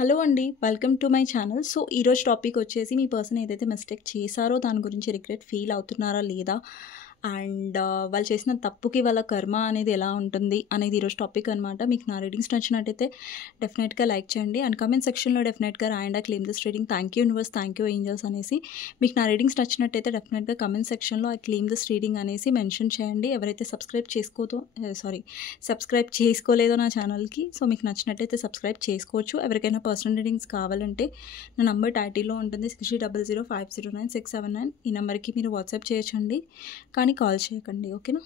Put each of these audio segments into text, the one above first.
Hello అండి. Welcome to my channel. So, ఈరోజు topic వచ్చేసి మీ పర్సన్ ఏదైతే మిస్టేక్ చేశారో దాని గురించి రిగ్రెట్ ఫీల్ అవుతున్నారా లేదా? అండ్ వాళ్ళు చేసిన తప్పుకి వాళ్ళ కర్మ అనేది ఎలా ఉంటుంది అనేది ఈరోజు టాపిక్ అనమాట. మీకు నా రీడింగ్స్ నచ్చినట్టయితే డెఫినెట్గా లైక్ చేయండి అండ్ కామెంట్ సెక్షన్లో డెఫినెట్గా రాయండి claim this reading. Thank you universe, thank you angels అనేసి. మీకు నా రీడింగ్స్ నచ్చినట్టయితే డెఫినెట్గా కామెంట్ సెక్షన్లో ఐ క్లెయిమ్ దిస్ రీడింగ్ అనేసి మెన్షన్ చేయండి. ఎవరైతే సబ్స్క్రైబ్ చేసుకోలేదో నా ఛానల్కి, సో మీకు నచ్చినట్టయితే సబ్స్క్రైబ్ చేసుకోవచ్చు. ఎవరికైనా పర్సనల్ రీడింగ్స్ కావాలంటే నా నంబర్ టైటిల్లో ఉంటుంది 6300509679. ఈ నెంబర్కి మీరు వాట్సాప్ చేయొచ్చండి, కానీ కాల్ చేయకండి, ఓకేనా?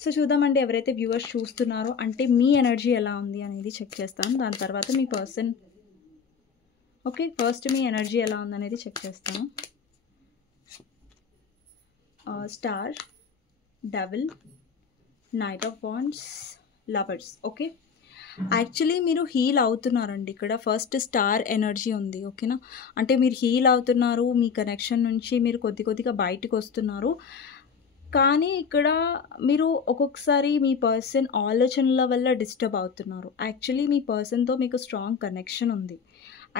సో చూద్దామండి, ఎవరైతే వ్యూవర్స్ చూస్తున్నారో అంటే మీ ఎనర్జీ ఎలా ఉంది అనేది చెక్ చేస్తాను. దాని తర్వాత మీ పర్సన్ ఓకే, ఫస్ట్ మీ ఎనర్జీ ఎలా ఉందనేది చెక్ చేస్తాను. Star, devil, knight of wands, lovers. Okay, actually మీరు హీల్ అవుతున్నారండి. ఇక్కడ ఫస్ట్ స్టార్ ఎనర్జీ ఉంది, ఓకేనా? అంటే మీరు హీల్ అవుతున్నారు, మీ కనెక్షన్ నుంచి మీరు కొద్దిగా బయటకు వస్తున్నారు. కానీ ఇక్కడ మీరు ఒక్కొక్కసారి మీ పర్సన్ ఆలోచనల వల్ల డిస్టర్బ్ అవుతున్నారు. యాక్చువల్లీ మీ పర్సన్తో మీకు స్ట్రాంగ్ కనెక్షన్ ఉంది.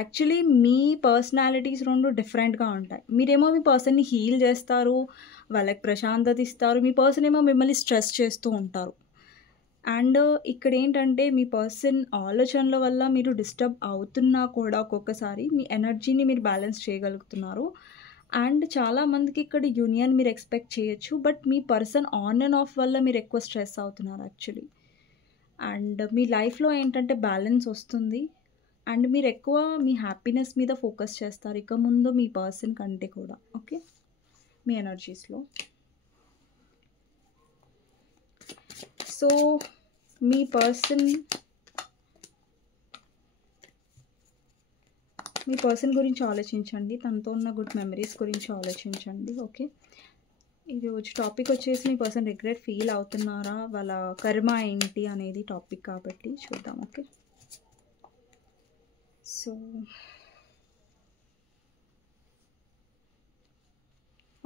యాక్చువల్లీ మీ పర్సనాలిటీస్ రెండు డిఫరెంట్గా ఉంటాయి. మీరేమో మీ పర్సన్ని హీల్ చేస్తారు, వాళ్ళకి ప్రశాంతత ఇస్తారు. మీ పర్సన్ ఏమో మిమ్మల్ని స్ట్రెస్ చేస్తూ ఉంటారు. అండ్ ఇక్కడ ఏంటంటే మీ పర్సన్ ఆలోచనల వల్ల మీరు డిస్టర్బ్ అవుతున్నా కూడా ఒక్కొక్కసారి మీ ఎనర్జీని మీరు బ్యాలెన్స్ చేయగలుగుతున్నారు. అండ్ చాలామందికి ఇక్కడ యూనియన్ మీరు ఎక్స్పెక్ట్ చేయొచ్చు, but me person on and of వల్ల మీరు ఎక్కువ స్ట్రెస్ అవుతున్నారు యాక్చువల్లీ. అండ్ మీ లైఫ్లో ఏంటంటే బ్యాలెన్స్ వస్తుంది అండ్ మీరు ఎక్కువ మీ హ్యాపీనెస్ మీద ఫోకస్ చేస్తారు ఇక ముందు మీ పర్సన్ కంటే కూడా. ఓకే, మీ ఎనర్జీస్లో. సో మీ పర్సన్ గురించి ఆలోచించండి, తనతో ఉన్న గుడ్ మెమరీస్ గురించి ఆలోచించండి. ఓకే, ఈరోజు టాపిక్ వచ్చేసి మీ పర్సన్ రిగ్రెట్ ఫీల్ అవుతున్నారా, వాళ్ళ కర్మ ఏంటి అనేది టాపిక్ కాబట్టి చూద్దాం. ఓకే, సో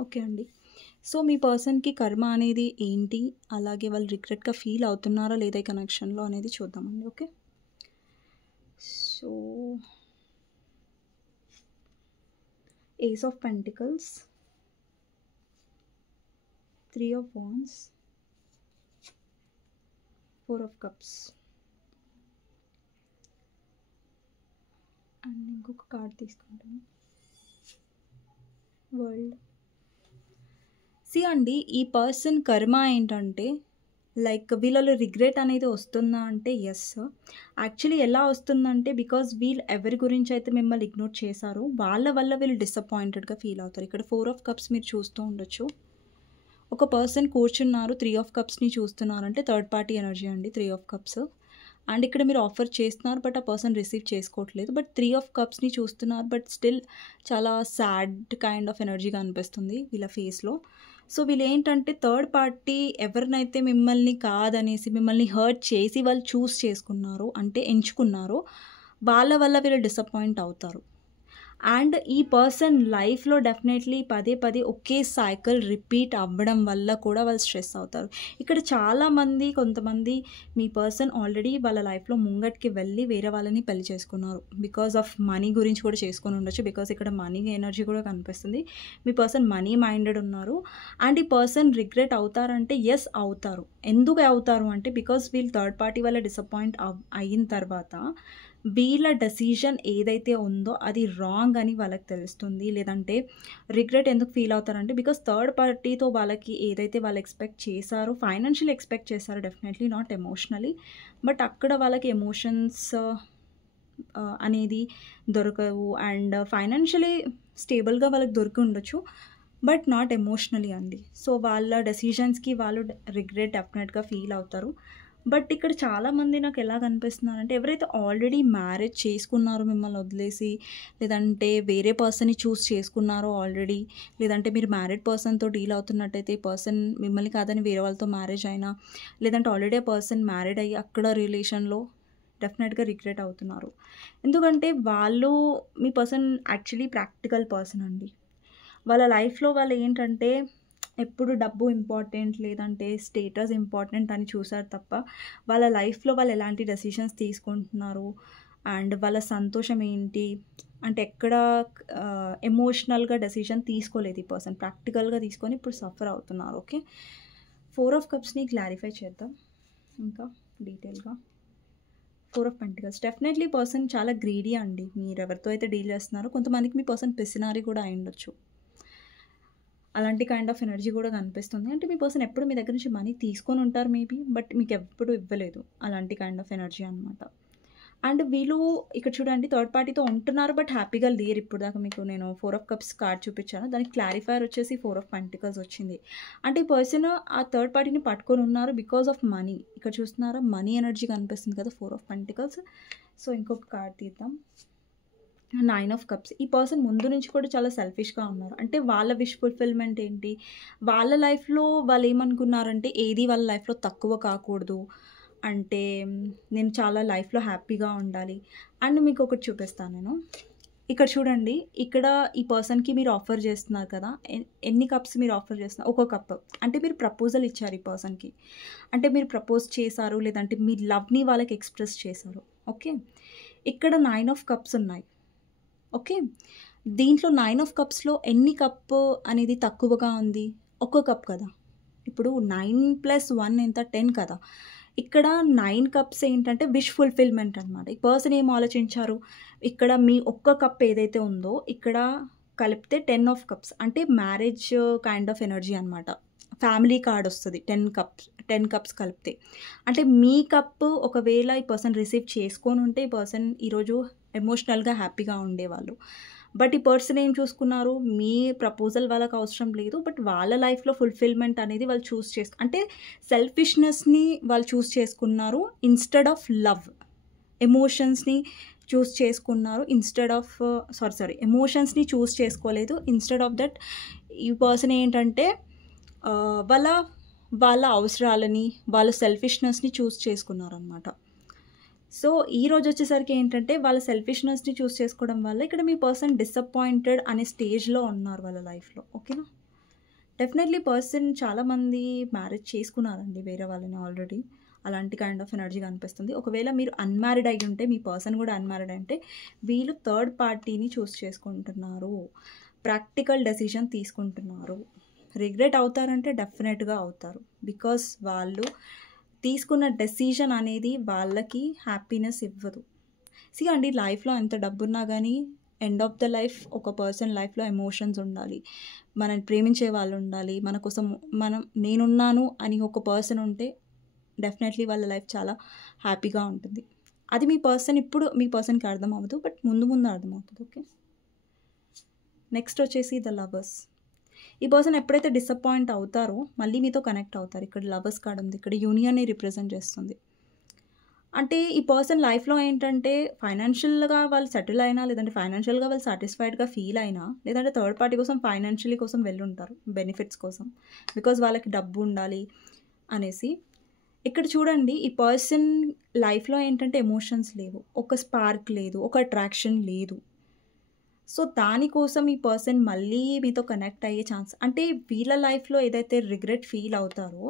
ఓకే అండి. సో మీ పర్సన్కి కర్మ అనేది ఏంటి, అలాగే వాళ్ళు రిగ్రెట్గా ఫీల్ అవుతున్నారా లేదా ఈ కనెక్షన్లో అనేది చూద్దామండి. Okay, so ace of pentacles, 3 of wands, 4 of cups and ఇంకొక కార్డ్ తీసుకుంటాను, వరల్డ్. సి అండి, ఈ పర్సన్ కర్మ ఏంటంటే లైక్ వీళ్ళలో రిగ్రెట్ అనేది వస్తుందా అంటే ఎస్. యాక్చువల్లీ ఎలా వస్తుందంటే బికాజ్ వీళ్ళు ఎవరి గురించి అయితే మిమ్మల్ని ఇగ్నోర్ చేశారో వాళ్ళ వల్ల వీళ్ళు డిసప్పాయింటెడ్గా ఫీల్ అవుతారు. ఇక్కడ 4 of cups మీరు చూస్తూ ఉండొచ్చు. ఒక పర్సన్ కూర్చున్నారు, 3 of cupsని చూస్తున్నారంటే థర్డ్ పార్టీ ఎనర్జీ అండి 3 of cups. అండ్ ఇక్కడ మీరు ఆఫర్ చేస్తున్నారు బట్ ఆ పర్సన్ రిసీవ్ చేసుకోవట్లేదు, బట్ 3 of cupsని చూస్తున్నారు బట్ స్టిల్ చాలా సాడ్ కైండ్ ఆఫ్ ఎనర్జీగా అనిపిస్తుంది వీళ్ళ ఫేస్లో. సో వీళ్ళు ఏంటంటే థర్డ్ పార్టీ ఎవరినైతే మిమ్మల్ని కాదనేసి మిమ్మల్ని హర్ట్ చేసి వాళ్ళు చూస్ చేసుకున్నారో అంటే ఎంచుకున్నారో వాళ్ళ వల్ల వీళ్ళు డిసప్పాయింట్ అవుతారు. అండ్ ఈ పర్సన్ లైఫ్లో డెఫినెట్లీ పదే ఒకే సైకిల్ రిపీట్ అవ్వడం వల్ల కూడా వాళ్ళు స్ట్రెస్ అవుతారు. ఇక్కడ కొంతమంది మీ పర్సన్ ఆల్రెడీ వాళ్ళ లైఫ్లో ముంగట్కి వెళ్ళి వేరే వాళ్ళని పెళ్లి చేసుకున్నారు. బికాజ్ ఆఫ్ మనీ గురించి కూడా చేసుకొని ఉండొచ్చు, బికాజ్ ఇక్కడ మనీ ఎనర్జీ కూడా కనిపిస్తుంది. మీ పర్సన్ మనీ మైండెడ్ ఉన్నారు. అండ్ ఈ పర్సన్ రిగ్రెట్ అవుతారంటే ఎస్ అవుతారు. ఎందుకు అవుతారు అంటే బికాజ్ వీళ్ళు థర్డ్ పార్టీ వల్ల డిసప్పాయింట్ అయిన తర్వాత వీళ్ళ డెసిషన్ ఏదైతే ఉందో అది రాంగ్ అని వాళ్ళకి తెలుస్తుంది. లేదంటే రిగ్రెట్ ఎందుకు ఫీల్ అవుతారంటే బికాస్ థర్డ్ పార్టీతో వాళ్ళకి ఏదైతే వాళ్ళు ఎక్స్పెక్ట్ చేశారో, ఫైనాన్షియల్ ఎక్స్పెక్ట్ చేశారో డెఫినెట్లీ, నాట్ ఎమోషనలీ. బట్ అక్కడ వాళ్ళకి ఎమోషన్స్ అనేది దొరకవు అండ్ ఫైనాన్షియలీ స్టేబుల్గా వాళ్ళకి దొరికి ఉండొచ్చు బట్ నాట్ ఎమోషనలీ అండి. సో వాళ్ళ డెసిషన్స్కి వాళ్ళు రిగ్రెట్ డెఫినెట్గా ఫీల్ అవుతారు. బట్ ఇక్కడ చాలామంది నాకు ఎలా కనిపిస్తున్నారంటే ఎవరైతే ఆల్రెడీ మ్యారేజ్ చేసుకున్నారో మిమ్మల్ని వదిలేసి, లేదంటే వేరే పర్సన్ని చూస్ చేసుకున్నారో ఆల్రెడీ, లేదంటే మీరు మ్యారీడ్ పర్సన్తో డీల్ అవుతున్నట్టయితే ఈ పర్సన్ మిమ్మల్ని కాదని వేరే వాళ్ళతో మ్యారేజ్ అయినా, లేదంటే ఆల్రెడీ ఆ పర్సన్ మ్యారీడ్ అయ్యి అక్కడ రిలేషన్లో డెఫినెట్గా రిగ్రెట్ అవుతున్నారు. ఎందుకంటే మీ పర్సన్ యాక్చువల్లీ ప్రాక్టికల్ పర్సన్ అండి. వాళ్ళ లైఫ్లో వాళ్ళు ఏంటంటే ఎప్పుడు డబ్బు ఇంపార్టెంట్ లేదంటే స్టేటస్ ఇంపార్టెంట్ అని చూసారు తప్ప వాళ్ళ లైఫ్లో వాళ్ళు ఎలాంటి డెసిషన్స్ తీసుకుంటున్నారు అండ్ వాళ్ళ సంతోషం ఏంటి అంటే ఎక్కడ ఎమోషనల్‌గా డెసిషన్ తీసుకోలేదు ఈ పర్సన్. ప్రాక్టికల్‌గా తీసుకొని ఇప్పుడు సఫర్ అవుతున్నారు. ఓకే. 4 ఆఫ్ కప్స్‌ని క్లారిఫై చేద్దాం ఇంకా డీటెయిల్‌గా. 4 ఆఫ్ పెంటికల్స్ డెఫినెట్లీ పర్సన్ చాలా గ్రీడీ అండి. మీరు ఎవరితో అయితే డీల్ చేస్తున్నారో కొంతమందికి మీ పర్సన్ పిసినారి కూడా అయ్యుండొచ్చు. అలాంటి కైండ్ ఆఫ్ ఎనర్జీ కూడా కనిపిస్తుంది. అంటే మీ పర్సన్ ఎప్పుడు మీ దగ్గర నుంచి మనీ తీసుకొని ఉంటారు మేబీ. బట్ మీకు ఎప్పుడు ఇవ్వలేదు. అలాంటి కైండ్ ఆఫ్ ఎనర్జీ అనమాట. అండ్ వీళ్ళు ఇక్కడ చూడండి థర్డ్ పార్టీతో ఉంటున్నారు బట్ హ్యాపీగా లేరు. ఇప్పుడు దాకా మీకు నేను 4 ఆఫ్ కప్స్ కార్డ్ చూపించాను. దానికి క్లారిఫైర్ వచ్చేసి 4 ఆఫ్ పెంటికల్స్ వచ్చింది. అంటే ఈ పర్సన్ ఆ థర్డ్ పార్టీని పట్టుకొని ఉన్నారు బికాస్ ఆఫ్ మనీ. ఇక్కడ చూస్తున్నారా మనీ ఎనర్జీ కనిపిస్తుంది కదా 4 ఆఫ్ పెంటికల్స్. సో ఇంకొక కార్డ్ తీద్దాం. 9 ఆఫ్ కప్స్. ఈ పర్సన్ ముందు నుంచి కూడా చాలా సెల్ఫిష్‌గా ఉన్నారు. అంటే వాళ్ళ విష్ ఫుల్‌ఫిల్‌మెంట్ ఏంటి, వాళ్ళ లైఫ్‌లో వాళ్ళు ఏమనుకున్నారంటే ఏది వాళ్ళ లైఫ్‌లో తక్కువ కాకూడదు. అంటే నేను చాలా లైఫ్‌లో హ్యాపీగా ఉండాలి. అండ్ మీకు ఒకటి చూపిస్తాను నేను. ఇక్కడ చూడండి. ఇక్కడ ఈ పర్సన్‌కి మీరు ఆఫర్ చేస్తున్నారు కదా! ఎన్ని కప్స్ మీరు ఆఫర్ చేస్తున్నారు? ఒక కప్. అంటే మీరు ప్రపోజల్ ఇచ్చారు ఈ పర్సన్‌కి. అంటే మీరు ప్రపోజ్ చేశారు లేదంటే మీ లవ్‌ని వాళ్ళకి ఎక్స్‌ప్రెస్ చేశారు. ఓకే. ఇక్కడ 9 ఆఫ్ కప్స్ ఉన్నాయి. ఓకే. దీంట్లో 9 ఆఫ్ కప్స్‌లో ఎన్ని కప్ అనేది తక్కువగా ఉంది? ఒక్క కప్ కదా! ఇప్పుడు 9 + 1 ఎంత? 10 కదా! ఇక్కడ 9 కప్స్ ఏంటంటే విష్ ఫుల్‌ఫిల్‌మెంట్ అనమాట. ఈ పర్సన్ ఏం ఆలోచించారు? ఇక్కడ మీ ఒక్క కప్ ఏదైతే ఉందో ఇక్కడ కలిపితే 10 ఆఫ్ కప్స్ అంటే మ్యారేజ్ కైండ్ ఆఫ్ ఎనర్జీ అనమాట. ఫ్యామిలీ కార్డ్ వస్తది 10 కప్స్ కలిపితే. అంటే మీ కప్ ఒకవేళ ఈ పర్సన్ రిసీవ్ చేసుకొనుంటే ఈ పర్సన్ ఈరోజు ఎమోషనల్‌గా హ్యాపీగా ఉండేవాళ్ళు. బట్ ఈ పర్సన్ ఏం చూసుకున్నారు? మీ ప్రపోజల్ వాళ్ళకి అవసరం లేదు. బట్ వాళ్ళ లైఫ్‌లో ఫుల్‌ఫిల్‌మెంట్ అనేది వాళ్ళు చూస్ అంటే సెల్ఫిష్‌నెస్‌ని వాళ్ళు చూస్ చేసుకున్నారు ఇన్‌స్టెడ్ ఆఫ్ లవ్. ఎమోషన్స్‌ని చూస్ చేసుకున్నారు ఇన్‌స్టెడ్ ఆఫ్ ఎమోషన్స్‌ని చూస్ చేసుకోలేదు. ఇన్‌స్టెడ్ ఆఫ్ దట్ ఈ పర్సన్ ఏంటంటే వాళ్ళ అవసరాలని, వాళ్ళ సెల్ఫిష్‌నెస్‌ని చూస్ చేసుకున్నారనమాట. సో, ఈరోజు వచ్చేసరికి ఏంటంటే వాళ్ళ సెల్ఫిష్‌నెస్‌ని చూస్ చేసుకోవడం వల్ల ఇక్కడ మీ పర్సన్ డిసప్పాయింటెడ్ అనే స్టేజ్‌లో ఉన్నారు వాళ్ళ లైఫ్‌లో. ఓకేనా? డెఫినెట్లీ పర్సన్ చాలామంది మ్యారేజ్ చేసుకున్నారండి వేరే వాళ్ళని ఆల్రెడీ. అలాంటి కైండ్ ఆఫ్ ఎనర్జీ కనిపిస్తుంది. ఒకవేళ మీరు అన్‌మ్యారీడ్ అయ్యి ఉంటే, మీ పర్సన్ కూడా అన్‌మ్యారీడ్ అంటే వీళ్ళు థర్డ్ పార్టీని చూస్ చేసుకుంటున్నారు. ప్రాక్టికల్ డెసిషన్ తీసుకుంటున్నారు. రిగ్రెట్ అవుతారంటే డెఫినెట్‌గా అవుతారు. బికాస్ వాళ్ళు తీసుకున్న డెసిషన్ అనేది వాళ్ళకి హ్యాపీనెస్ ఇవ్వదు. అండి లైఫ్‌లో ఎంత డబ్బున్నా గానీ ఎండ్ ఆఫ్ ద లైఫ్ ఒక పర్సన్ లైఫ్‌లో ఎమోషన్స్ ఉండాలి. మనల్ని ప్రేమించే వాళ్ళు ఉండాలి. మన కోసం నేనున్నాను అని ఒక పర్సన్ ఉంటే డెఫినెట్లీ వాళ్ళ లైఫ్ చాలా హ్యాపీగా ఉంటుంది. అది మీ పర్సన్‌కి అర్థం అవ్వదు. బట్ ముందు ముందు అర్థమవుతది. ఓకే. నెక్స్ట్ వచ్చేసి ద లవర్స్. ఈ పర్సన్ ఎప్పుడైతే డిసప్పాయింట్ అవుతారో మళ్ళీ మీతో కనెక్ట్ అవుతారు. ఇక్కడ లవర్స్ కార్డ్ ఉంది. ఇక్కడ యూనియన్‌ని రిప్రజెంట్ చేస్తుంది. అంటే ఈ పర్సన్ లైఫ్‌లో ఏంటంటే ఫైనాన్షియల్‌గా వాళ్ళు సెటిల్ అయినా, లేదంటే ఫైనాన్షియల్‌గా వాళ్ళు సాటిస్ఫైడ్‌గా ఫీల్ అయినా, లేదంటే థర్డ్ పార్టీ కోసం ఫైనాన్షియలీ కోసం వెళ్ళుంటారు. బెనిఫిట్స్ కోసం. బికాజ్ వాళ్ళకి డబ్బు ఉండాలి అనేసి. ఇక్కడ చూడండి ఈ పర్సన్ లైఫ్‌లో ఏంటంటే ఎమోషన్స్ లేవు. ఒక స్పార్క్ లేదు. ఒక అట్రాక్షన్ లేదు. సో, దానికోసం ఈ పర్సన్ మళ్ళీ మీతో కనెక్ట్ అయ్యే ఛాన్స్ అంటే వీళ్ళ లైఫ్‌లో ఏదైతే రిగ్రెట్ ఫీల్ అవుతారో,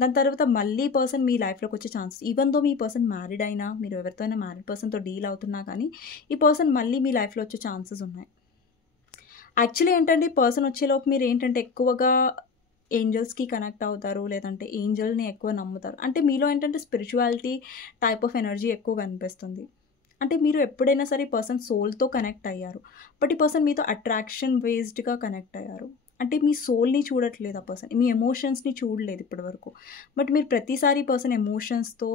దాని తర్వాత మళ్ళీ పర్సన్ మీ లైఫ్‌లోకి వచ్చే ఛాన్స్. ఈవెన్ దో మీ పర్సన్ మ్యారీడ్ అయినా, మీరు ఎవరితో అయినా మ్యారీడ్ పర్సన్‌తో డీల్ అవుతున్నా కానీ, ఈ పర్సన్ మళ్ళీ మీ లైఫ్‌లో వచ్చే ఛాన్సెస్ ఉన్నాయి. యాక్చువల్లీ ఏంటంటే ఈ పర్సన్ వచ్చేలోపు మీరు ఏంటంటే ఎక్కువగా ఏంజెల్స్‌కి కనెక్ట్ అవుతారు. లేదంటే ఏంజెల్‌ని ఎక్కువ నమ్ముతారు. అంటే మీలో ఏంటంటే స్పిరిచువాలిటీ టైప్ ఆఫ్ ఎనర్జీ ఎక్కువ కనిపిస్తుంది. అంటే మీరు ఎప్పుడైనా సరే ఈ పర్సన్ సోల్‌తో కనెక్ట్ అయ్యారు. బట్ ఈ పర్సన్ మీతో అట్రాక్షన్ బేస్డ్‌గా కనెక్ట్ అయ్యారు. అంటే మీ సోల్‌ని చూడట్లేదు ఆ పర్సన్. మీ ఎమోషన్స్‌ని చూడలేదు ఇప్పటివరకు. బట్ మీరు ప్రతిసారి ఈ పర్సన్ ఎమోషన్స్‌తో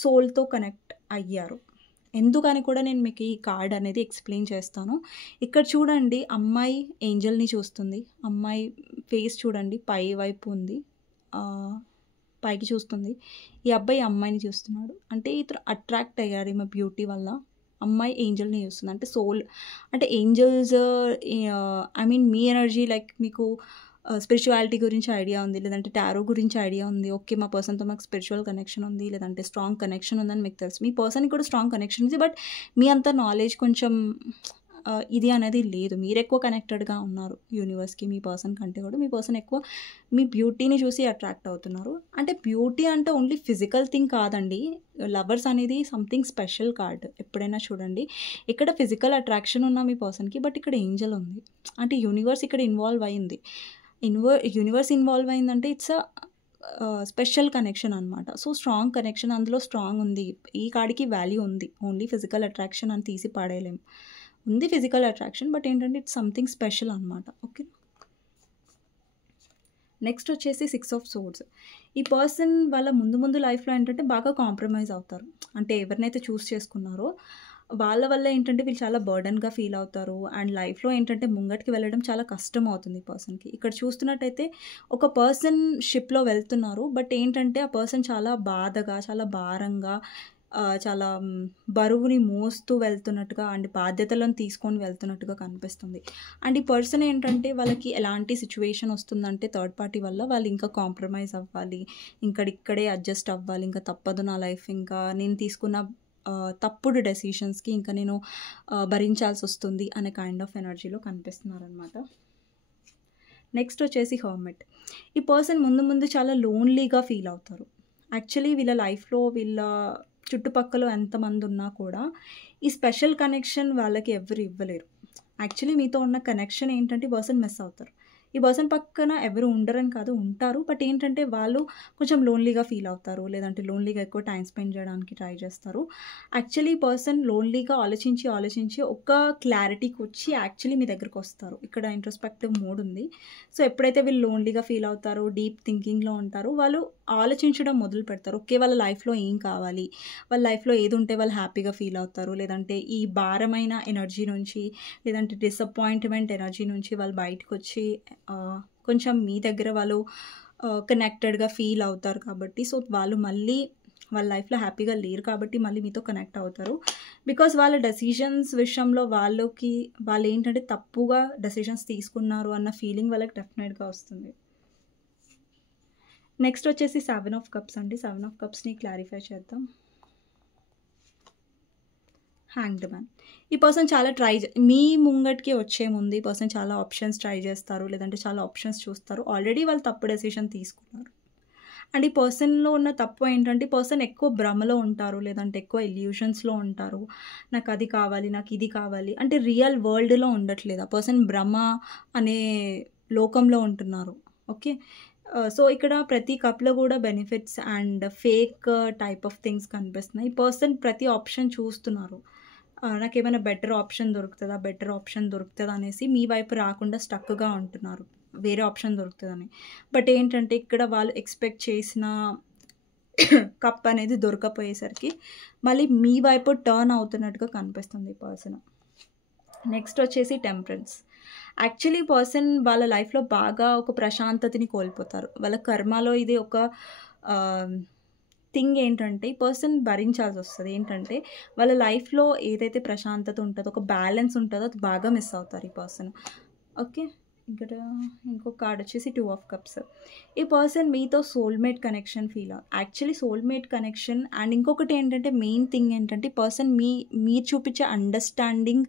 సోల్‌తో కనెక్ట్ అయ్యారు. ఎందుకని కూడా నేను మీకు ఈ కార్డ్ అనేది ఎక్స్‌ప్లెయిన్ చేస్తాను. ఇక్కడ చూడండి అమ్మాయి ఏంజెల్‌ని చూస్తుంది. అమ్మాయి ఫేస్ చూడండి పై వైపు ఉంది. పైకి చూస్తుంది. ఈ అబ్బాయి అమ్మాయిని చూస్తున్నాడు. అంటే ఇతను అట్రాక్ట్ అయ్యాడు ఈమె బ్యూటీ వల్ల. అమ్మాయి ఏంజెల్‌ని చూస్తుంది. అంటే సోల్ అంటే ఏంజెల్స్ మీ ఎనర్జీ లైక్ మీకు స్పిరిచువాలిటీ గురించి ఐడియా ఉంది. లేదంటే టారో గురించి ఐడియా ఉంది. ఓకే. మా పర్సన్‌తో మాకు స్పిరిచువల్ కనెక్షన్ ఉంది. లేదంటే స్ట్రాంగ్ కనెక్షన్ ఉందని మీకు తెలుసు. మీ పర్సన్‌కి కూడా స్ట్రాంగ్ కనెక్షన్ ఉంది. బట్ మీ అంత నాలెడ్జ్ కొంచెం ఇది అనేది లేదు. మీరెక్కువ కనెక్టెడ్‌గా ఉన్నారు యూనివర్స్‌కి మీ పర్సన్ కంటే కూడా. మీ పర్సన్ ఎక్కువ మీ బ్యూటీని చూసి అట్రాక్ట్ అవుతున్నారు. అంటే బ్యూటీ అంటే ఓన్లీ ఫిజికల్ థింగ్ కాదండి. లవర్స్ అనేది సంథింగ్ స్పెషల్ కార్డ్. ఎప్పుడైనా చూడండి. ఇక్కడ ఫిజికల్ అట్రాక్షన్ ఉన్న మీ పర్సన్‌కి, బట్ ఇక్కడ ఏంజెల్ ఉంది. అంటే యూనివర్స్ ఇక్కడ ఇన్వాల్వ్ అయింది. యూనివర్స్ ఇన్వాల్వ్ అయిందంటే ఇట్స్ స్పెషల్ కనెక్షన్ అనమాట. సో, స్ట్రాంగ్ కనెక్షన్ అందులో స్ట్రాంగ్ ఉంది. ఈ కార్డ్‌కి వాల్యూ ఉంది. ఓన్లీ ఫిజికల్ అట్రాక్షన్ అని తీసి పడేయలేము. ఉంది ఫిజికల్ అట్రాక్షన్, బట్ ఏంటంటే ఇట్స్ సంథింగ్ స్పెషల్ అనమాట. ఓకే. నెక్స్ట్ వచ్చేసి 6 ఆఫ్ సోర్డ్స్. ఈ పర్సన్ వాళ్ళ ముందు లైఫ్‌లో ఏంటంటే బాగా కాంప్రమైజ్ అవుతారు. అంటే ఎవరినైతే చూస్ చేసుకున్నారో వాళ్ళ వల్ల ఏంటంటే వీళ్ళు చాలా బర్డెన్‌గా ఫీల్ అవుతారు. అండ్ లైఫ్‌లో ఏంటంటే ముంగటికి వెళ్ళడం చాలా కష్టం అవుతుంది ఈ పర్సన్‌కి. ఇక్కడ చూస్తున్నట్టయితే ఒక పర్సన్ షిప్‌లో వెళ్తున్నారు. బట్ ఏంటంటే ఆ పర్సన్ చాలా బాధగా, చాలా భారంగా, చాలా బరువుని మోస్తూ వెళ్తున్నట్టుగా అండ్ బాధ్యతలను తీసుకొని వెళ్తున్నట్టుగా కనిపిస్తుంది. అండ్ ఈ పర్సన్ ఏంటంటే వాళ్ళకి ఎలాంటి సిచ్యువేషన్ వస్తుందంటే థర్డ్ పార్టీ వల్ల వాళ్ళు ఇంకా కాంప్రమైజ్ అవ్వాలి. ఇక్కడే అడ్జస్ట్ అవ్వాలి. ఇంకా తప్పదు నా లైఫ్, ఇంకా నేను తీసుకున్న తప్పుడు డెసిషన్స్‌కి ఇంకా నేను భరించాల్సి వస్తుంది అనే కైండ్ ఆఫ్ ఎనర్జీలో కనిపిస్తున్నారనమాట. నెక్స్ట్ వచ్చేసి హర్మిట్. ఈ పర్సన్ ముందు చాలా లోన్లీగా ఫీల్ అవుతారు. యాక్చువల్లీ వీళ్ళ లైఫ్‌లో వీళ్ళ చుట్టుపక్కల ఎంతమంది ఉన్నా కూడా ఈ స్పెషల్ కనెక్షన్ వాళ్ళకి ఎవరు ఇవ్వలేరు. యాక్చువల్లీ మీతో ఉన్న కనెక్షన్ ఏంటంటే ఈ పర్సన్ మిస్ అవుతారు. ఈ పర్సన్ పక్కన ఎవరు ఉండరని కాదు, ఉంటారు. బట్ ఏంటంటే వాళ్ళు కొంచెం లోన్లీగా ఫీల్ అవుతారు. లేదంటే లోన్లీగా ఎక్కువ టైం స్పెండ్ చేయడానికి ట్రై చేస్తారు. యాక్చువల్లీ ఈ పర్సన్ లోన్లీగా ఆలోచించి ఒక క్లారిటీకి వచ్చి యాక్చువల్లీ మీ దగ్గరికి వస్తారు. ఇక్కడ ఇంట్రోస్పెక్టివ్ మోడ్ ఉంది. సో, ఎప్పుడైతే వీళ్ళు లోన్లీగా ఫీల్ అవుతారో, డీప్ థింకింగ్‌లో ఉంటారో, వాళ్ళు ఆలోచించడం మొదలు పెడతారు. ఓకే, వాళ్ళ లైఫ్‌లో ఏం కావాలి? వాళ్ళ లైఫ్‌లో ఏది ఉంటే వాళ్ళు హ్యాపీగా ఫీల్ అవుతారు? లేదంటే ఈ భారమైన ఎనర్జీ నుంచి, లేదంటే డిసప్పాయింట్‌మెంట్ ఎనర్జీ నుంచి వాళ్ళు బయటకొచ్చి కొంచెం మీ దగ్గర వాళ్ళు కనెక్టెడ్‌గా ఫీల్ అవుతారు కాబట్టి, సో, వాళ్ళు మళ్ళీ వాళ్ళ లైఫ్‌లో హ్యాపీగా లేరు కాబట్టి మళ్ళీ మీతో కనెక్ట్ అవుతారు. బికాజ్ వాళ్ళ డెసిషన్స్ విషయంలో వాళ్ళేంటంటే తప్పుగా డెసిషన్స్ తీసుకున్నారు అన్న ఫీలింగ్ వాళ్ళకి డెఫినెట్‌గా వస్తుంది. నెక్స్ట్ వచ్చేసి 7 ఆఫ్ కప్స్ అండి. 7 ఆఫ్ కప్స్‌ని క్లారిఫై చేద్దాం. Hanged man. ఈ పర్సన్ చాలా మీ ముంగటికి వచ్చే ముందు ఈ పర్సన్ చాలా ఆప్షన్స్ ట్రై చేస్తారు. లేదంటే చాలా ఆప్షన్స్ చూస్తారు. ఆల్రెడీ వాళ్ళు తప్పు డెసిషన్ తీసుకున్నారు. అండ్ ఈ పర్సన్‌లో ఉన్న తప్పు ఏంటంటే ఈ పర్సన్ ఎక్కువ భ్రమలో ఉంటారు. లేదంటే ఎక్కువ ఇల్యూషన్స్‌లో ఉంటారు. నాకు అది కావాలి, నాకు ఇది కావాలి. అంటే రియల్ వరల్డ్‌లో ఉండట్లేదు. ఆ పర్సన్ భ్రమ అనే లోకంలో ఉంటున్నారు. ఓకే. సో, ఇక్కడ ప్రతి కప్‌లో కూడా benefits and fake type of things కనిపిస్తున్నాయి. ఈ పర్సన్ ప్రతి ఆప్షన్ చూస్తున్నారు. నాకేమైనా బెటర్ ఆప్షన్ దొరుకుతదా అనేసి మీ వైపు రాకుండా స్టక్‌గా ఉంటున్నారు. వేరే ఆప్షన్ దొరుకుతదని. బట్ ఏంటంటే ఇక్కడ వాళ్ళు ఎక్స్‌పెక్ట్ చేసిన కప్ అనేది దొరకకపోయేసరికి మళ్ళీ మీ వైపు టర్న్ అవుతున్నట్టుగా కనిపిస్తుంది ఈ పర్సన్. నెక్స్ట్ వచ్చేసి టెంపరెన్స్. యాక్చువల్లీ పర్సన్ వాళ్ళ లైఫ్‌లో బాగా ఒక ప్రశాంతతని కోల్పోతారు. వాళ్ళ కర్మలో ఇది ఒక థింగ్ ఏంటంటే ఈ పర్సన్ భరించాల్సి వస్తది. ఏంటంటే వాళ్ళ లైఫ్‌లో ఏదైతే ప్రశాంతత ఉంటదో, ఒక బ్యాలెన్స్ ఉంటదో అది బాగా మిస్ అవుతారు ఈ పర్సన్. ఓకే. ఇక్కడ ఇంకో కార్డ్ వచ్చేసి 2 ఆఫ్ కప్స్. ఈ పర్సన్ మీతో soulmate connection actually soulmate connection and ఇంకొకటి ఏంటంటే మెయిన్ థింగ్ ఏంటంటే ఈ పర్సన్ మీరు చూపించే అండర్‌స్టాండింగ్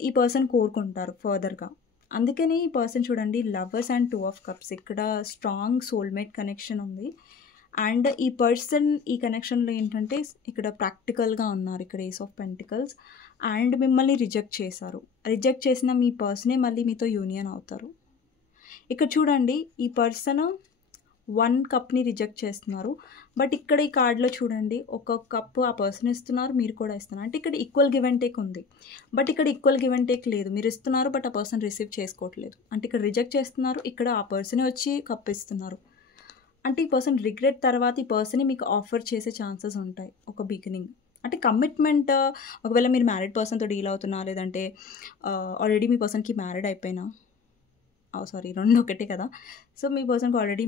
ఈ పర్సన్ కోరుకుంటారు ఫర్దర్‌గా. అందుకని ఈ పర్సన్ చూడండి లవర్స్ అండ్ 2 ఆఫ్ కప్స్ ఇక్కడ స్ట్రాంగ్ సోల్‌మేట్ కనెక్షన్ ఉంది. అండ్ ఈ పర్సన్ ఈ కనెక్షన్‌లో ఏంటంటే ఇక్కడ ప్రాక్టికల్‌గా ఉన్నారు. ఇక్కడ ఏస్ ఆఫ్ పెంటికల్స్ అండ్ మిమ్మల్ని రిజెక్ట్ చేశారు. రిజెక్ట్ చేసిన మీ పర్సనే మళ్ళీ మీతో యూనియన్ అవుతారు. ఇక్కడ చూడండి ఈ పర్సన్ 1 కప్‌ని రిజెక్ట్ చేస్తున్నారు. బట్ ఇక్కడ ఈ కార్డ్‌లో చూడండి ఒక కప్ ఆ పర్సన్ ఇస్తున్నారు. మీరు కూడా ఇస్తున్నారు. అంటే ఇక్కడ ఈక్వల్ గివ్ అండ్ టేక్ ఉంది. బట్ ఇక్కడ ఈక్వల్ గివ్ అండ్ టేక్ లేదు. మీరు ఇస్తున్నారు బట్ ఆ పర్సన్ రిసీవ్ చేసుకోవట్లేదు. అంటే ఇక్కడ రిజెక్ట్ చేస్తున్నారు. ఇక్కడ ఆ పర్సనే వచ్చి కప్ ఇస్తున్నారు. అంటే ఈ పర్సన్ రిగ్రెట్ తర్వాత ఈ పర్సనే మీకు ఆఫర్ చేసే ఛాన్సెస్ ఉంటాయి ఒక బిగినింగ్. అంటే కమిట్మెంట్ ఒకవేళ మీరు మ్యారీడ్ పర్సన్‌తో డీల్ అవుతున్నా లేదంటే ఆల్రెడీ మీ పర్సన్‌కి మ్యారీడ్ అయిపోయినా సారీ 2 ఒకటే కదా. సో మీ పర్సన్‌కి ఆల్రెడీ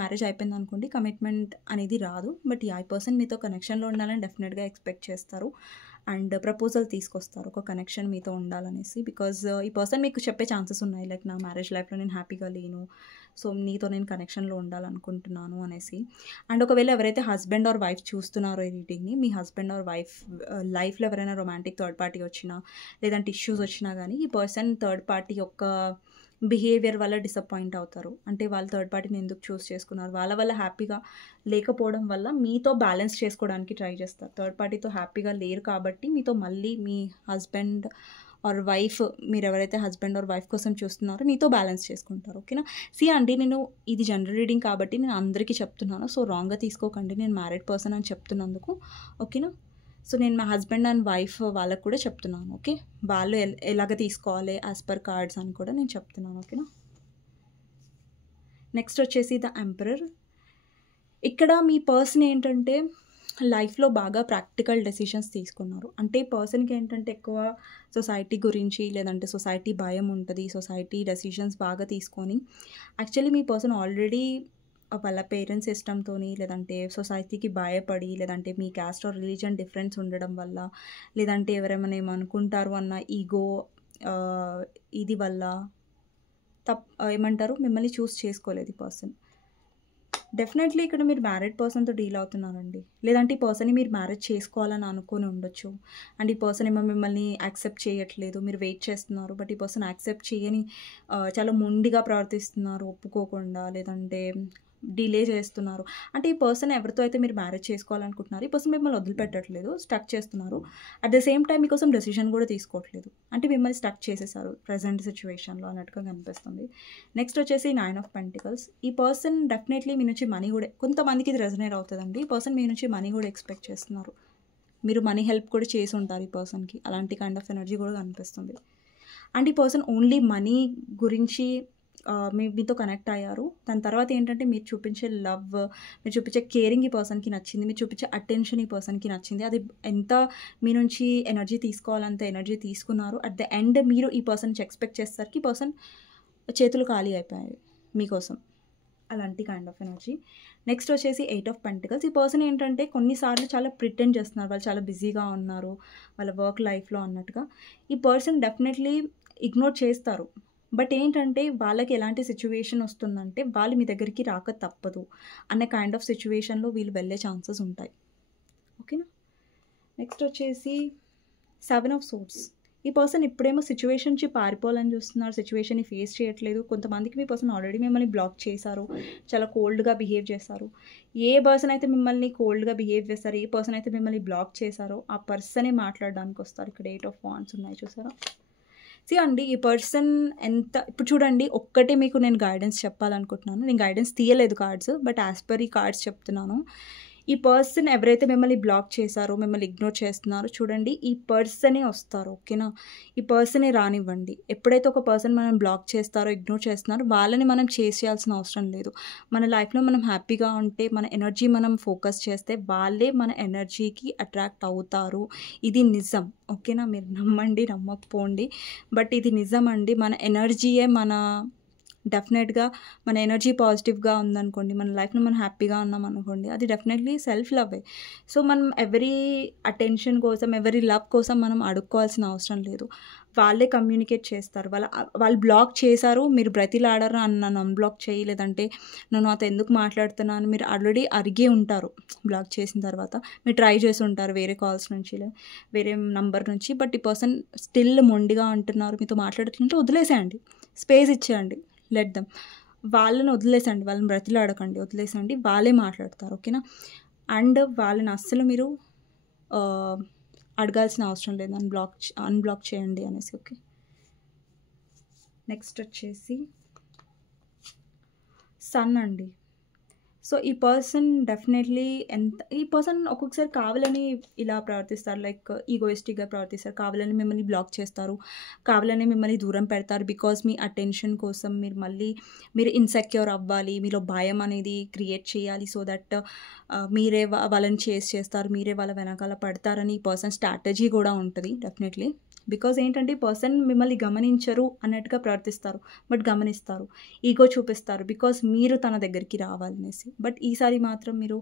మ్యారేజ్ అయిపోయిందనుకోండి, కమిట్మెంట్ అనేది రాదు. But yeah! ఈ పర్సన్ మీతో కనెక్షన్‌లో ఉండాలని డెఫినెట్‌గా ఎక్స్‌పెక్ట్ చేస్తారు. అండ్ ప్రపోజల్ తీసుకొస్తారు ఒక కనెక్షన్ మీతో ఉండాలనేసి. బికాజ్ ఈ పర్సన్ మీకు చెప్పే ఛాన్సెస్ ఉన్నాయి. లైక్ నా మ్యారేజ్ లైఫ్‌లో నేను హ్యాపీగా లేను. సో నీతో నేను కనెక్షన్‌లో ఉండాలనుకుంటున్నాను అనేసి. అండ్ ఒకవేళ ఎవరైతే హస్బెండ్ ఆర్ వైఫ్ చూస్తున్నారో ఈ రీడింగ్‌ని, మీ హస్బెండ్ ఆర్ వైఫ్ లైఫ్‌లో ఎవరైనా రొమాంటిక్ థర్డ్ పార్టీ వచ్చినా, లేదంటే ఇష్యూస్ వచ్చినా గానీ, ఈ పర్సన్ థర్డ్ పార్టీ యొక్క బిహేవియర్ వల్ల డిసప్పాయింట్ అవుతారు. అంటే వాళ్ళు థర్డ్ పార్టీని ఎందుకు చూస్ చేసుకున్నారు, వాళ్ళ వల్ల హ్యాపీగా లేకపోవడం వల్ల మీతో బ్యాలెన్స్ చేసుకోవడానికి ట్రై చేస్తారు. థర్డ్ పార్టీతో హ్యాపీగా లేరు కాబట్టి మీతో మళ్ళీ మీ హస్బెండ్ ఆర్ వైఫ్, మీరు ఎవరైతే హస్బెండ్ ఆర్ వైఫ్ కోసం చూస్తున్నారో మీతో బ్యాలెన్స్ చేసుకుంటారు. ఓకేనా. అండి నేను ఇది జనరల్ రీడింగ్ కాబట్టి నేను అందరికీ చెప్తున్నాను. సో రాంగ్గా తీసుకోకండి, నేను మ్యారీడ్ పర్సన్ అని చెప్తున్నందుకు. ఓకేనా. సో నేను మా హస్బెండ్ అండ్ వైఫ్ వాళ్ళకు కూడా చెప్తున్నాను. ఓకే, వాళ్ళు ఎలాగ తీసుకోవాలి యాజ్ పర్ కార్డ్స్ అని కూడా నేను చెప్తున్నాను. ఓకేనా. నెక్స్ట్ వచ్చేసి ద ఎంపరర్. ఇక్కడ మీ పర్సన్ ఏంటంటే లైఫ్లో బాగా ప్రాక్టికల్ డెసిషన్స్ తీసుకున్నారు. అంటే పర్సన్కి ఏంటంటే ఎక్కువ సొసైటీ గురించి, లేదంటే సొసైటీ భయం ఉంటుంది. సొసైటీ డెసిషన్స్ బాగా తీసుకొని, యాక్చువల్లీ మీ పర్సన్ ఆల్రెడీ వాళ్ళ పేరెంట్స్ ఇష్టంతో, లేదంటే సొసైటీకి భయపడి, లేదంటే మీ క్యాస్ట్ ఆర్ రిలీజన్ డిఫరెన్స్ ఉండడం వల్ల, లేదంటే ఎవరేమైనా ఏమనుకుంటారు అన్న ఈగో ఇది వల్ల ఏమంటారు మిమ్మల్ని చూస్ చేసుకోలేదు ఈ పర్సన్. డెఫినెట్లీ ఇక్కడ మీరు మ్యారీడ్ పర్సన్తో డీల్ అవుతున్నారండి. లేదంటే ఈ పర్సన్ని మీరు మ్యారేజ్ చేసుకోవాలని అనుకుని ఉండొచ్చు. అండ్ ఈ పర్సన్ ఏమో మిమ్మల్ని యాక్సెప్ట్ చేయట్లేదు, మీరు వెయిట్ చేస్తున్నారు. బట్ ఈ పర్సన్ యాక్సెప్ట్ చేయని చాలా మొండిగా ప్రవర్తిస్తున్నారు, ఒప్పుకోకుండా, లేదంటే డిలే చేస్తున్నారు. అంటే ఈ పర్సన్ ఎవరితో అయితే మీరు మ్యారేజ్ చేసుకోవాలనుకుంటున్నారు, ఈ పర్సన్ మిమ్మల్ని వదిలిపెట్టట్లేదు, స్టక్ చేస్తున్నారు. అట్ ద సేమ్ టైం మీకోసం డెసిషన్ కూడా తీసుకోవట్లేదు. అంటే మిమ్మల్ని స్టక్ చేసేసారు ప్రజెంట్ సిచ్యువేషన్లో అన్నట్టుగా కనిపిస్తుంది. నెక్స్ట్ వచ్చేసి 9 ఆఫ్ పెంటికల్స్. ఈ పర్సన్ డెఫినెట్లీ మీ నుంచి మనీ కూడా, కొంతమందికి ఇది రెజనేట్ అవుతుందండి. ఈ పర్సన్ మీ నుంచి మనీ కూడా ఎక్స్పెక్ట్ చేస్తున్నారు. మీరు మనీ హెల్ప్ కూడా చేసి ఉంటారు ఈ పర్సన్కి. అలాంటి కైండ్ ఆఫ్ ఎనర్జీ కూడా కనిపిస్తుంది. అండ్ ఈ పర్సన్ ఓన్లీ మనీ గురించి మీతో కనెక్ట్ అయ్యారు. దాని తర్వాత ఏంటంటే మీరు చూపించే లవ్, మీరు చూపించే కేరింగ్ ఈ పర్సన్కి నచ్చింది, మీరు చూపించే అటెన్షన్ ఈ పర్సన్కి నచ్చింది. అది ఎంత మీ నుంచి ఎనర్జీ తీసుకోవాలంత ఎనర్జీ తీసుకున్నారు. అట్ ద ఎండ్ మీరు ఈ పర్సన్ నుంచి ఎక్స్పెక్ట్ చేసేసరికి ఈ పర్సన్ చేతులు ఖాళీ అయిపోయాయి మీకోసం. అలాంటి కైండ్ ఆఫ్ ఎనర్జీ. నెక్స్ట్ వచ్చేసి 8 ఆఫ్ పెంటికల్స్. ఈ పర్సన్ ఏంటంటే కొన్నిసార్లు చాలా ప్రిటెండ్ చేస్తున్నారు, వాళ్ళు చాలా బిజీగా ఉన్నారు వాళ్ళ వర్క్ లైఫ్లో అన్నట్టుగా. ఈ పర్సన్ డెఫినెట్లీ ఇగ్నోర్ చేస్తారు. బట్ ఏంటంటే వాళ్ళకి ఎలాంటి సిచ్యువేషన్ వస్తుందంటే వాళ్ళు మీ దగ్గరికి రాక తప్పదు అనే కైండ్ ఆఫ్ సిచ్యువేషన్లో వీళ్ళు వెళ్ళే ఛాన్సెస్ ఉంటాయి. ఓకేనా. నెక్స్ట్ వచ్చేసి 7 ఆఫ్ సోర్డ్స్. ఈ పర్సన్ ఇప్పుడేమో సిచ్యువేషన్ నుంచి పారిపోవాలని చూస్తున్నారు, సిచ్యువేషన్ని ఫేస్ చేయట్లేదు. కొంతమందికి మీ పర్సన్ ఆల్రెడీ మిమ్మల్ని బ్లాక్ చేశారు, చాలా కోల్డ్గా బిహేవ్ చేశారు. ఏ పర్సన్ అయితే మిమ్మల్ని కోల్డ్గా బిహేవ్ చేస్తారో, ఏ పర్సన్ అయితే మిమ్మల్ని బ్లాక్ చేశారో ఆ పర్సనే మాట్లాడడానికి వస్తారు. ఇక్కడ 8 ఆఫ్ వాండ్స్ ఉన్నాయి చూసారా. అండి ఈ పర్సన్ ఎంత, ఇప్పుడు చూడండి ఒక్కటే మీకు నేను గైడెన్స్ చెప్పాలనుకుంటున్నాను. నేను గైడెన్స్ తీయలేదు కార్డ్స్, బట్ యాజ్ పర్ ఈ కార్డ్స్ చెప్తున్నాను. ఈ పర్సన్ ఎవరైతే మిమ్మల్ని బ్లాక్ చేశారో, మిమ్మల్ని ఇగ్నోర్ చేస్తున్నారో, చూడండి ఈ పర్సనే వస్తారు. ఓకేనా. ఈ పర్సనే రానివ్వండి. ఎప్పుడైతే ఒక పర్సన్ మనం బ్లాక్ చేస్తారో, ఇగ్నోర్ చేస్తున్నారో, వాళ్ళని మనం చేయాల్సిన అవసరం లేదు. మన లైఫ్లో మనం హ్యాపీగా ఉంటే, మన ఎనర్జీ మనం ఫోకస్ చేస్తే వాళ్ళే మన ఎనర్జీకి అట్రాక్ట్ అవుతారు. ఇది నిజం. ఓకేనా. మీరు నమ్మండి నమ్మకపోండి, బట్ ఇది నిజం అండి. మన ఎనర్జీయే డెఫినెట్గా మన ఎనర్జీ పాజిటివ్గా ఉందనుకోండి, మన లైఫ్లో మనం హ్యాపీగా ఉన్నాం అనుకోండి, అది డెఫినెట్లీ సెల్ఫ్ లవ్వే. సో మనం ఎవరి అటెన్షన్ కోసం, ఎవరి లవ్ కోసం మనం అడుక్కోవాల్సిన అవసరం లేదు. వాళ్ళే కమ్యూనికేట్ చేస్తారు. వాళ్ళు బ్లాక్ చేశారు, మీరు బ్రతిలాడారు నన్ను అన్బ్లాక్ చేయి, లేదంటే నన్ను అతను ఎందుకు మాట్లాడుతున్నాను, మీరు ఆల్రెడీ అరిగే ఉంటారు. బ్లాక్ చేసిన తర్వాత మీరు ట్రై చేసి ఉంటారు వేరే కాల్స్ నుంచి, వేరే నంబర్ నుంచి. బట్ ఈ పర్సన్ స్టిల్ మొండిగా అంటున్నారు, మీతో మాట్లాడుతుంటే వదిలేసేయండి, స్పేస్ ఇచ్చేయండి, లెట్ దెమ్. వాళ్ళని వదిలేసండి, వాళ్ళని బ్రతిలాడకండి, వదిలేసండి, వాళ్ళే మాట్లాడతారు. ఓకేనా. అండ్ వాళ్ళని అస్సలు మీరు అడగాల్సిన అవసరం లేదు, అన్బ్లాక్ చేయండి అనేసి. ఓకే. నెక్స్ట్ వచ్చేసి సన్ అండి. సో ఈ పర్సన్ డెఫినెట్లీ ఈ పర్సన్ ఒక్కొక్కసారి కావాలని ఇలా ప్రవర్తిస్తారు, లైక్ ఈగోయిస్టిక్గా ప్రవర్తిస్తారు, కావాలని మిమ్మల్ని బ్లాక్ చేస్తారు, కావాలని మిమ్మల్ని దూరం పెడతారు. బికాజ్ మీ అటెన్షన్ కోసం మీరు ఇన్సెక్యూర్ అవ్వాలి, మీలో భయం అనేది క్రియేట్ చేయాలి. సో దట్ మీరే వాళ్ళని చేస్తారు, మీరే వాళ్ళ వెనకాల పడతారని ఈ పర్సన్ స్ట్రాటజీ కూడా ఉంటుంది డెఫినెట్లీ. బికాజ్ ఏంటంటే ఈ పర్సన్ మిమ్మల్ని గమనించరు అన్నట్టుగా ప్రవర్తిస్తారు, బట్ గమనిస్తారు, ఈగో చూపిస్తారు బికాజ్ మీరు తన దగ్గరికి రావాలనేసి. బట్ ఈసారి మాత్రం మీరు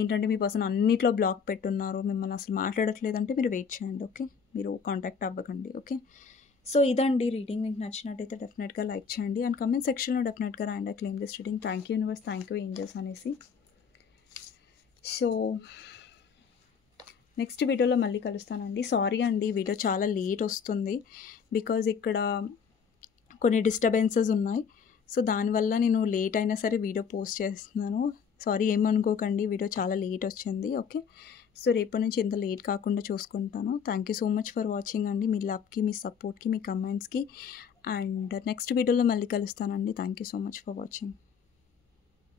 ఏంటంటే మీ పర్సన్ అన్నిట్లో బ్లాక్ పెట్టున్నారు, మిమ్మల్ని అసలు మాట్లాడట్లేదంటే మీరు వెయిట్ చేయండి. ఓకే, మీరు కాంటాక్ట్ అవ్వకండి. ఓకే, సో ఇదండి రీడింగ్. మీకు నచ్చినట్టయితే డెఫినెట్గా లైక్ చేయండి అండ్ కమెంట్ సెక్షన్లో డెఫినెట్గా రాయండి claim this reading. Thank you universe, thank you angels అనేసి. సో నెక్స్ట్ వీడియోలో మళ్ళీ కలుస్తానండి. సారీ అండి, వీడియో చాలా లేట్ వస్తుంది బికాజ్ ఇక్కడ కొన్ని డిస్టర్బెన్సెస్ ఉన్నాయి. సో దానివల్ల నేను లేట్ అయినా సరే వీడియో పోస్ట్ చేస్తున్నాను. సారీ, ఏమనుకోకండి, వీడియో చాలా లేట్ వచ్చింది. ఓకే, సో రేపటి నుంచి ఇంత లేట్ కాకుండా చూసుకుంటాను. Thank you so much for watching అండి. మీ లవ్కి, మీ సపోర్ట్కి, మీ కమెంట్స్కి. అండ్ నెక్స్ట్ వీడియోలో మళ్ళీ కలుస్తానండి. Thank you so much for watching.